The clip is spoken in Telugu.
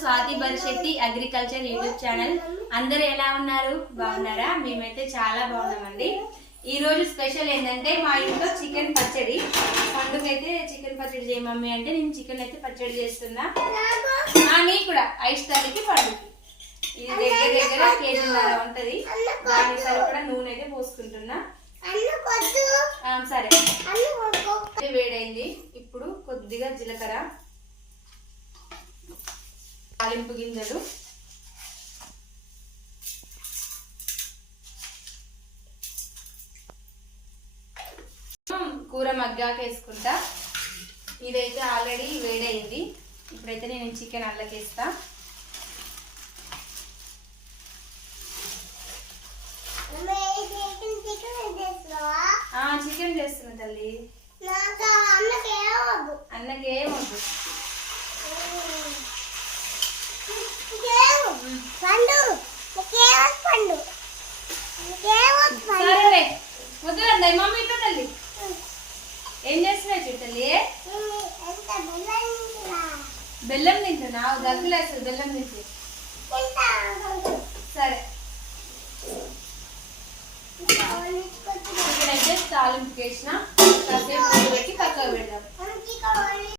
Swathi Barishetti agriculture YouTube channel. అందరూ ఎలా ఉన్నారు? బాగున్నారా? మేమైతే చాలా బాగున్నామండి. ఈ రోజు స్పెషల్ ఏంటంటే మా ఇంట్లో చికెన్ పచ్చడి. పండుగైతే చికెన్ పచ్చడి చేయ మమ్మీ అంటే నేను చికెన్ అయితే పచ్చడి చేస్తున్నా. నీ కూడా. ఐస్ తల్లికి పండుగకి. ఇది దగ్గర దగ్గర కేజీన్నర ఉంటది. దానికి సరిపడా నూనె అయితే పోసుకుంటున్నా సరే. అయితే వేడైంది. ఇప్పుడు కొద్దిగా జీలకర్ర. తాలింపు గింజలు. కూర మగ్గాక వేసుకుంటా ఇదైతే ఆల్రెడీ వేడైంది ఇప్పుడైతే నేను చికెన్ అల్లకేస్తా. ఆ చికెన్ చేస్తున్నా తల్లి. అన్నకి ఏమొద్దు సరేలే. వద్దు అన్నయ్య మమ్మీ ఇట్లా తల్లి. ఏం చేస్తున్నావు చూడు తల్లి? బెల్లం తింటున్నా? దగ్గులేస్తుంది బెల్లం తింటే. సరే. ఇక్కడైతే తాలింపు వేసిన.